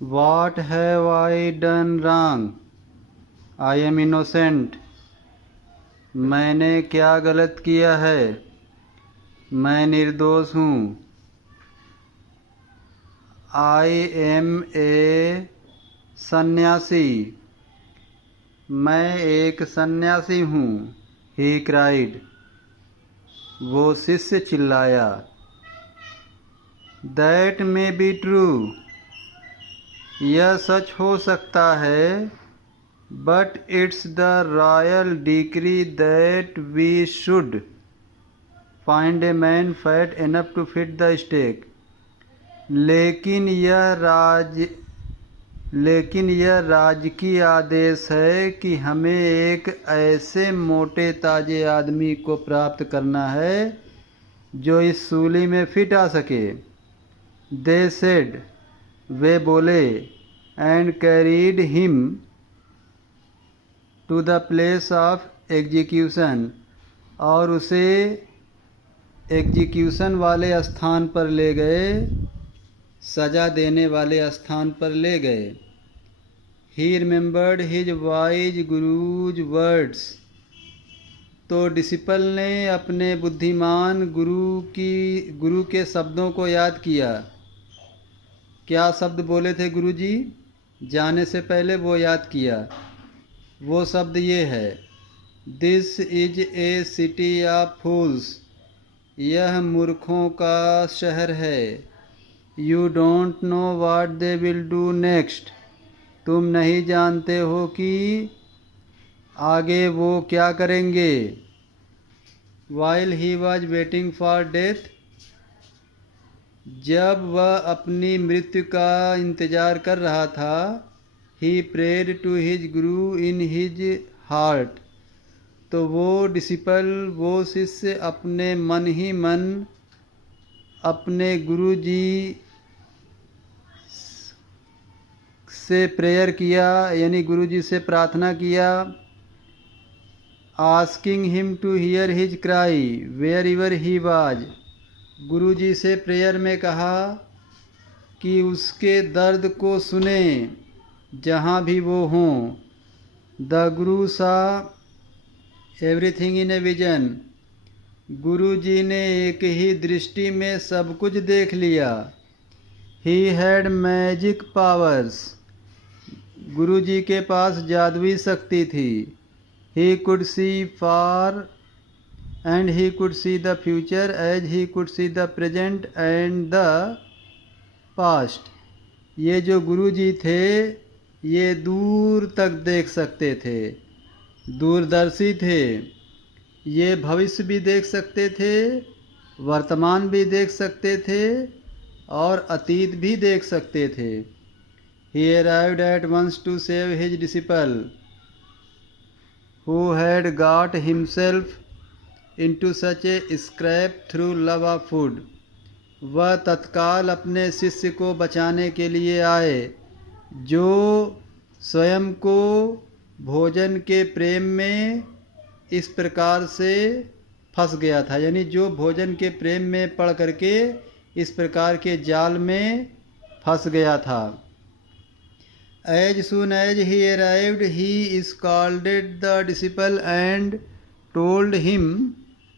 What have I done wrong? I am innocent. मैंने क्या गलत किया है? मैं निर्दोष हूँ। I am a सन्यासी। मैं एक सन्यासी हूँ। He cried. वो शिष्य चिल्लाया। That may be true. यह सच हो सकता है, but it's the royal decree that we should find a man fat enough to fit the stake. लेकिन यह राजकीय आदेश है कि हमें एक ऐसे मोटे ताजे आदमी को प्राप्त करना है जो इस सूली में फिट आ सके। They said, वे बोले, and carried him to the place of execution, और उसे एग्जीक्यूशन वाले स्थान पर ले गए, सजा देने वाले स्थान पर ले गए। He remembered his wise guru's words. तो डिसिपल ने अपने बुद्धिमान गुरु के शब्दों को याद किया। क्या शब्द बोले थे गुरुजी? जाने से पहले वो याद किया। वो शब्द ये है, this is a city of fools. यह मूर्खों का शहर है। You don't know what they will do next. तुम नहीं जानते हो कि आगे वो क्या करेंगे। While he was waiting for death. जब वह अपनी मृत्यु का इंतजार कर रहा था, ही prayed to his Guru in his heart. तो वो डिसिपल, वो शिष्य अपने मन ही मन अपने गुरु जी से प्रेयर किया, यानी गुरु जी से प्रार्थना किया। Asking him to hear his cry wherever he was. गुरु जी से प्रेयर में कहा कि उसके दर्द को सुने जहाँ भी वो हों। द गुरु सा एवरीथिंग इन ए विजन। गुरु जी ने एक ही दृष्टि में सब कुछ देख लिया। He had magic powers. गुरु जी के पास जादुई शक्ति थी। He could see far and he could see the future as he could see the present and the past. ये जो गुरु जी थे, ये दूर तक देख सकते थे, दूरदर्शी थे। ये भविष्य भी देख सकते थे, वर्तमान भी देख सकते थे और अतीत भी देख सकते थे। He arrived at once to save his disciple who had got himself into such a scrape through love of food. वह तत्काल अपने शिष्य को बचाने के लिए आए जो स्वयं को भोजन के प्रेम में इस प्रकार से फंस गया था, यानी जो भोजन के प्रेम में पड़ करके इस प्रकार के जाल में फंस गया था। As soon as he arrived, he scolded the disciple and told him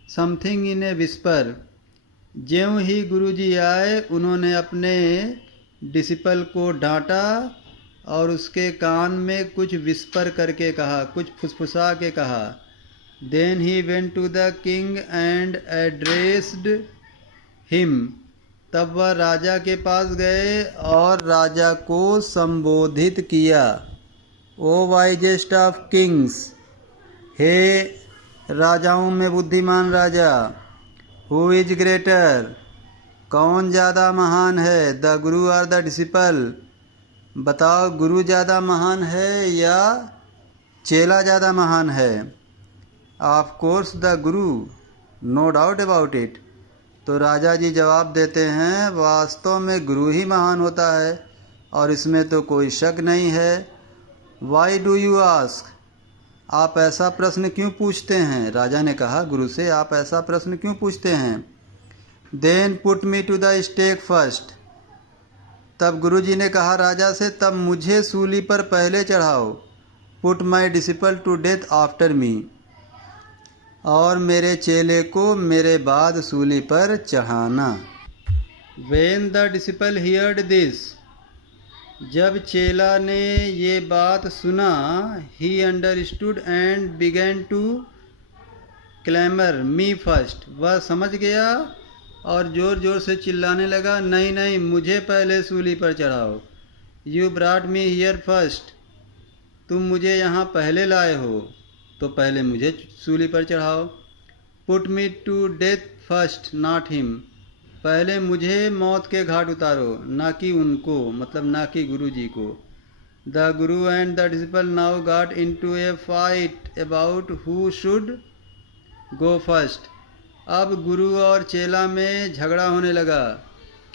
something in A whisper. ज्यों ही गुरुजी आए, उन्होंने अपने डिसिपल को डांटा और उसके कान में कुछ विस्पर करके कहा, कुछ फुसफुसा के कहा। Then he went to the king and addressed him. तब वह राजा के पास गए और राजा को संबोधित किया। ओ वाइजेस्ट ऑफ किंग्स, हे राजाओं में बुद्धिमान राजा। हु इज ग्रेटर, कौन ज़्यादा महान है, द गुरु और द डिसिपल। बताओ, गुरु ज़्यादा महान है या चेला ज़्यादा महान है। Of course the Guru, no doubt about it. तो राजा जी जवाब देते हैं, वास्तव में गुरु ही महान होता है और इसमें तो कोई शक नहीं है। वाई डू यू आस्क, आप ऐसा प्रश्न क्यों पूछते हैं। राजा ने कहा गुरु से, आप ऐसा प्रश्न क्यों पूछते हैं। Then put me to the stake first. तब गुरुजी ने कहा राजा से, तब मुझे सूली पर पहले चढ़ाओ। Put my disciple to death after me. और मेरे चेले को मेरे बाद सूली पर चढ़ाना। When the disciple heard this, जब चेला ने ये बात सुना, he understood and began to clamor me first, वह समझ गया और ज़ोर ज़ोर से चिल्लाने लगा, नहीं नहीं, मुझे पहले सूली पर चढ़ाओ। You brought me here first, तुम मुझे यहाँ पहले लाए हो तो पहले मुझे सूली पर चढ़ाओ। Put me to death first, not him, पहले मुझे मौत के घाट उतारो, ना कि उनको, मतलब ना कि गुरु जी को। The guru and the disciple now got into A fight about who should go first. अब गुरु और चेला में झगड़ा होने लगा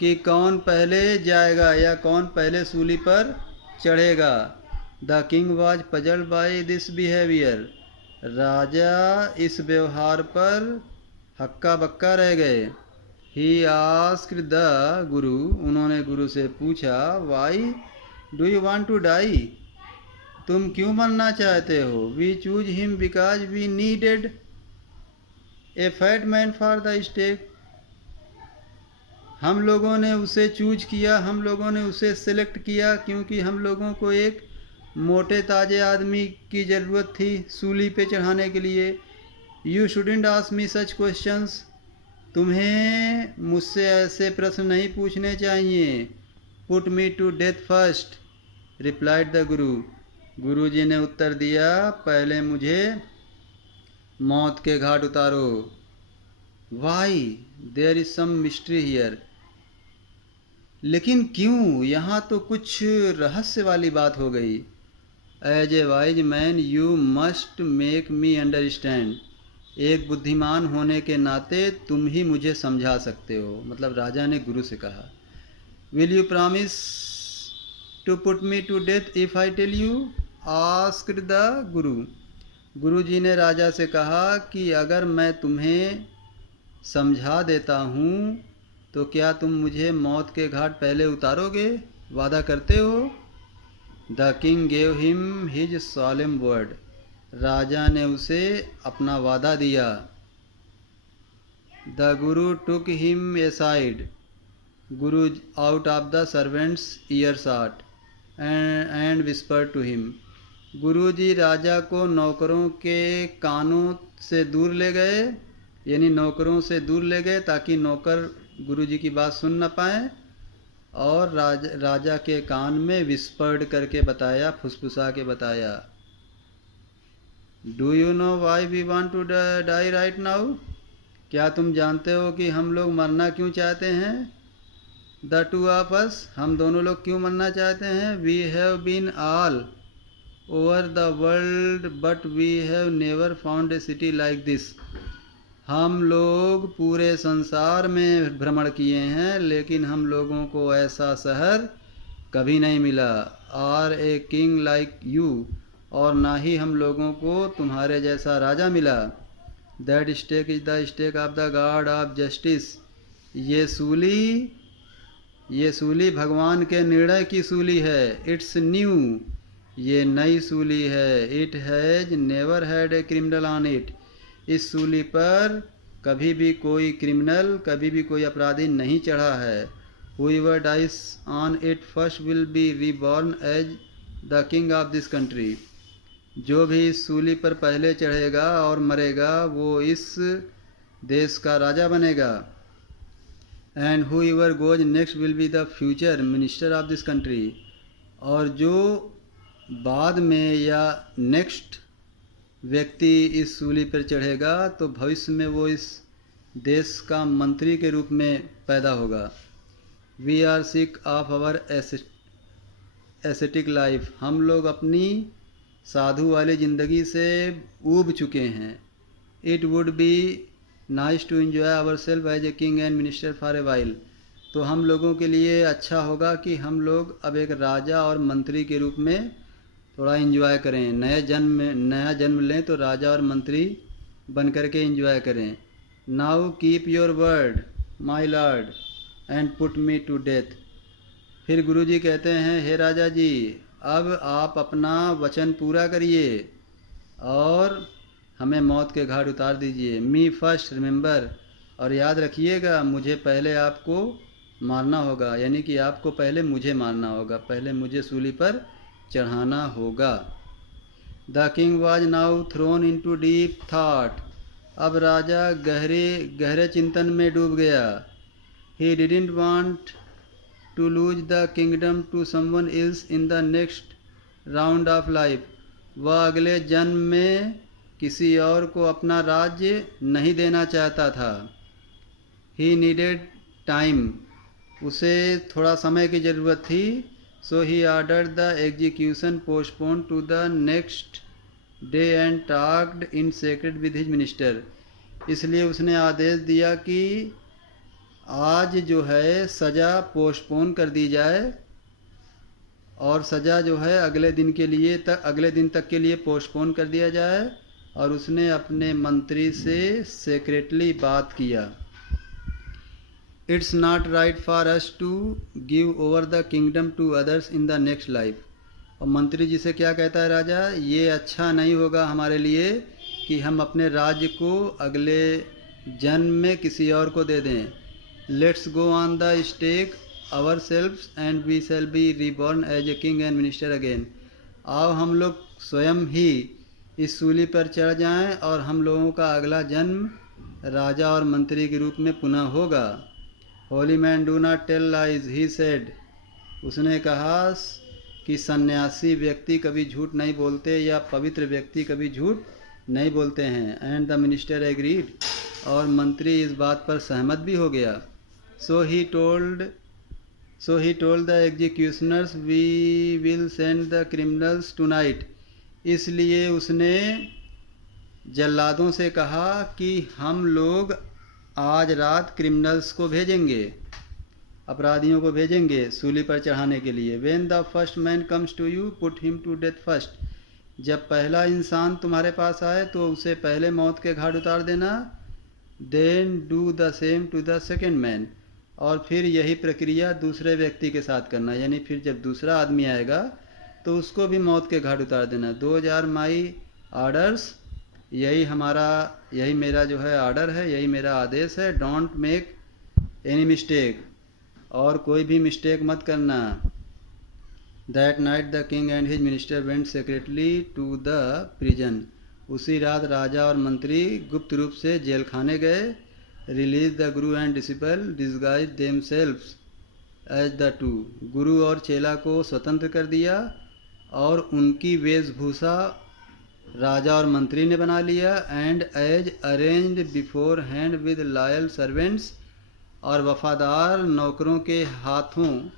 कि कौन पहले जाएगा या कौन पहले सूली पर चढ़ेगा। The king was puzzled by this behaviour, राजा इस व्यवहार पर हक्का बक्का रह गए। ही आस्क्ड द गुरु, उन्होंने गुरु से पूछा, why do you want to die, तुम क्यों मरना चाहते हो। We choose him because we needed a fat man for the stake, हम लोगों ने उसे चूज किया, हम लोगों ने उसे सेलेक्ट किया क्योंकि हम लोगों को एक मोटे ताजे आदमी की ज़रूरत थी सूली पे चढ़ाने के लिए। You shouldn't ask me such questions, तुम्हें मुझसे ऐसे प्रश्न नहीं पूछने चाहिए। Put me to death first, replied the guru, गुरु जी ने उत्तर दिया, पहले मुझे मौत के घाट उतारो। Why, there is some mystery here, लेकिन क्यों, यहाँ तो कुछ रहस्य वाली बात हो गई। As a wise man you must make me understand, एक बुद्धिमान होने के नाते तुम ही मुझे समझा सकते हो, मतलब राजा ने गुरु से कहा। Will you promise to put me to death if I tell you, asked the guru, गुरु जी ने राजा से कहा कि अगर मैं तुम्हें समझा देता हूँ तो क्या तुम मुझे मौत के घाट पहले उतारोगे, वादा करते हो। The king gave him his solemn word, राजा ने उसे अपना वादा दिया। The guru took him aside, guru out of the servants earshot and whisper to him, guru ji राजा को नौकरों के कानों से दूर ले गए, यानी नौकरों से दूर ले गए ताकि नौकर गुरु जी की बात सुन न पाए, और राजा के कान में विस्पर्ड करके बताया, फुसफुसा के बताया। Do you know why we want to die right now, क्या तुम जानते हो कि हम लोग मरना क्यों चाहते हैं। द टू ऑफ अस, हम दोनों लोग क्यों मरना चाहते हैं। We have been all over the world but we have never found a city like this, हम लोग पूरे संसार में भ्रमण किए हैं लेकिन हम लोगों को ऐसा शहर कभी नहीं मिला। और ए किंग लाइक यू, और ना ही हम लोगों को तुम्हारे जैसा राजा मिला। That stake is the stake of the god of justice, ये सूली भगवान के निर्णय की सूली है। इट्स न्यू, ये नई सूली है। It has never had a criminal on it, इस सूली पर कभी भी कोई क्रिमिनल, कभी भी कोई अपराधी नहीं चढ़ा है। Whoever dies on it first will be reborn as the king of this country, जो भी इस सूली पर पहले चढ़ेगा और मरेगा वो इस देश का राजा बनेगा। And whoever goes next will be the future minister of this country, और जो बाद में या नेक्स्ट व्यक्ति इस सूली पर चढ़ेगा तो भविष्य में वो इस देश का मंत्री के रूप में पैदा होगा। We are sick of our ascetic life, हम लोग अपनी साधु वाली ज़िंदगी से ऊब चुके हैं। It would be nice to enjoy our self as a king and minister for a while, तो हम लोगों के लिए अच्छा होगा कि हम लोग अब एक राजा और मंत्री के रूप में थोड़ा एंजॉय करें। नया जन्म लें तो राजा और मंत्री बन कर के एंजॉय करें। Now keep your word my lord and put me to death, फिर गुरुजी कहते हैं, हे राजा जी, अब आप अपना वचन पूरा करिए और हमें मौत के घाट उतार दीजिए। मी फर्स्ट रिमेंबर, और याद रखिएगा मुझे पहले आपको मारना होगा, यानी कि आपको पहले मुझे मारना होगा, पहले मुझे सूली पर चढ़ाना होगा। The king was now thrown into deep thought, अब राजा गहरे चिंतन में डूब गया। He didn't want to lose the kingdom to someone else in the next round of life, वह अगले जन्म में किसी और को अपना राज्य नहीं देना चाहता था। ही नीडेड टाइम, उसे थोड़ा समय की ज़रूरत थी। So he ordered the execution postpone to the next day and talked in secret with his minister, इसलिए उसने आदेश दिया कि आज जो है सज़ा पोस्टपोन कर दी जाए और सज़ा जो है अगले दिन तक के लिए पोस्टपोन कर दिया जाए। और उसने अपने मंत्री से सेक्रेटली बात किया। It's not right for us to give over the kingdom to others in the next life, और मंत्री जी से क्या कहता है राजा, ये अच्छा नहीं होगा हमारे लिए कि हम अपने राज्य को अगले जन्म में किसी और को दे दें। Let's go on the stake ourselves and we shall be reborn as a king and minister again, आओ हम लोग स्वयं ही इस सूली पर चढ़ जाएं और हम लोगों का अगला जन्म राजा और मंत्री के रूप में पुनः होगा। Holy man do not tell lies, he said, उसने कहा कि सन्यासी व्यक्ति कभी झूठ नहीं बोलते या पवित्र व्यक्ति कभी झूठ नहीं बोलते हैं। एंड द मिनिस्टर एग्रीड, और मंत्री इस बात पर सहमत भी हो गया। So he told the executioners, we will send the criminals tonight, इसलिए उसने जल्लादों से कहा कि हम लोग आज रात क्रिमिनल्स को भेजेंगे, अपराधियों को भेजेंगे सूली पर चढ़ाने के लिए। When the first man comes to you put him to death first, जब पहला इंसान तुम्हारे पास आए तो उसे पहले मौत के घाट उतार देना। Then do the same to the second man, और फिर यही प्रक्रिया दूसरे व्यक्ति के साथ करना, यानी फिर जब दूसरा आदमी आएगा तो उसको भी मौत के घाट उतार देना। दोज आर माई ऑर्डर्स, यही मेरा जो है ऑर्डर है, यही मेरा आदेश है। डोंट मेक एनी मिस्टेक, और कोई भी मिस्टेक मत करना। That night the king and his minister went secretly to the prison, उसी रात राजा और मंत्री गुप्त रूप से जेल खाने गए। Release the guru and disciple disguise themselves as the two, गुरु और चेला को स्वतंत्र कर दिया और उनकी वेशभूषा राजा और मंत्री ने बना लिया। And as arranged beforehand with loyal servants, और वफादार नौकरों के हाथों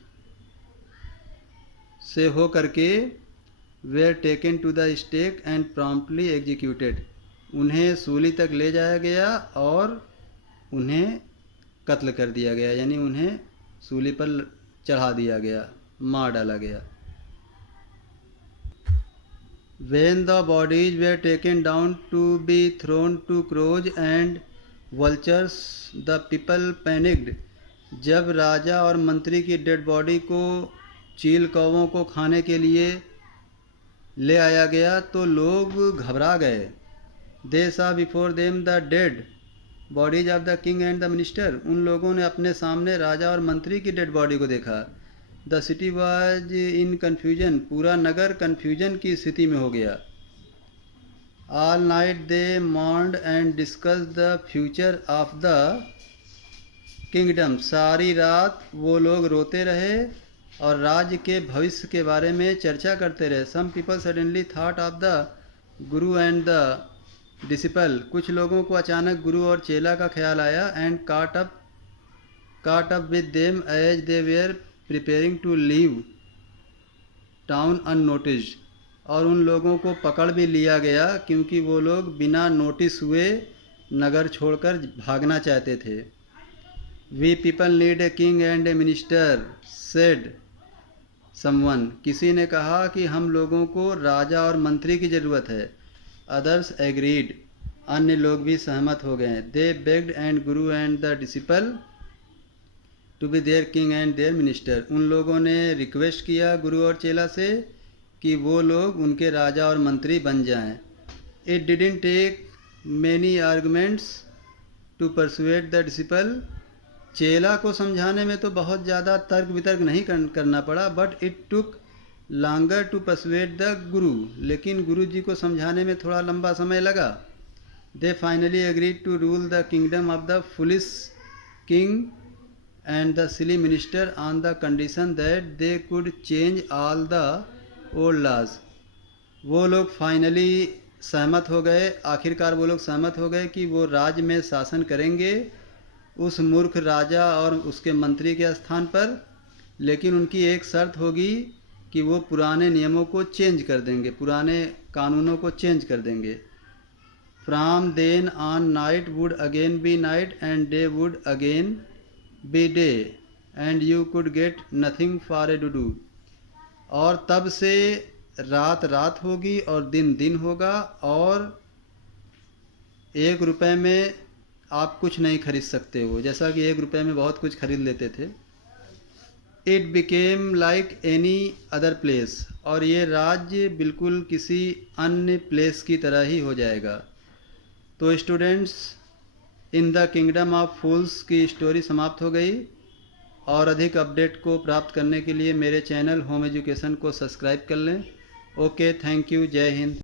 से हो करके were taken to the stake and promptly executed, उन्हें सूली तक ले जाया गया और उन्हें कत्ल कर दिया गया, यानी उन्हें सूली पर चढ़ा दिया गया, मार डाला गया। When the bodies were taken down to be thrown to crows and vultures, the people panicked. जब राजा और मंत्री की डेड बॉडी को चील कौवों को खाने के लिए ले आया गया तो लोग घबरा गए। They saw before them the dead bodies of the king and the minister. उन लोगों ने अपने सामने राजा और मंत्री की डेड बॉडी को देखा। The city was in confusion, पूरा नगर कन्फ्यूजन की स्थिति में हो गया। All night they mourned and discuss the future of the kingdom, सारी रात वो लोग रोते रहे और राज्य के भविष्य के बारे में चर्चा करते रहे। Some people suddenly thought of the guru and the disciple, कुछ लोगों को अचानक गुरु और चेला का ख्याल आया। And caught up with them as they were preparing to leave town unnoticed, और उन लोगों को पकड़ भी लिया गया क्योंकि वो लोग बिना नोटिस हुए नगर छोड़कर भागना चाहते थे। We people need a king and a minister said someone, किसी ने कहा कि हम लोगों को राजा और मंत्री की ज़रूरत है। अदर्स एग्रीड, अन्य लोग भी सहमत हो गए। They begged and guru and the disciple to be their king and their minister. उन लोगों ने रिक्वेस्ट किया गुरु और चेला से कि वो लोग उनके राजा और मंत्री बन जाएं। It didn't take many arguments to persuade the disciple. चेला को समझाने में तो बहुत ज़्यादा तर्क वितर्क नहीं करना पड़ा, but it took longer to persuade the guru. लेकिन गुरु जी को समझाने में थोड़ा लंबा समय लगा। They finally agreed to rule the kingdom of the foolish king and the silly minister on the condition that they could change all the old laws. वो लोग फाइनली सहमत हो गए, आखिरकार वो लोग सहमत हो गए कि वो राज्य में शासन करेंगे उस मूर्ख राजा और उसके मंत्री के स्थान पर, लेकिन उनकी एक शर्त होगी कि वो पुराने नियमों को चेंज कर देंगे, पुराने कानूनों को चेंज कर देंगे। From then on night would again be night and day would again be day and you could get nothing for a do. और तब से रात रात होगी और दिन दिन होगा, और 1 रुपये में आप कुछ नहीं खरीद सकते हो, जैसा कि 1 रुपये में बहुत कुछ खरीद लेते थे। It became like any other place. और ये राज्य बिल्कुल किसी अन्य प्लेस की तरह ही हो जाएगा। तो students, in the kingdom of fools की स्टोरी समाप्त हो गई। और अधिक अपडेट को प्राप्त करने के लिए मेरे चैनल होम एजुकेशन को सब्सक्राइब कर लें। ओके, थैंक यू, जय हिंद।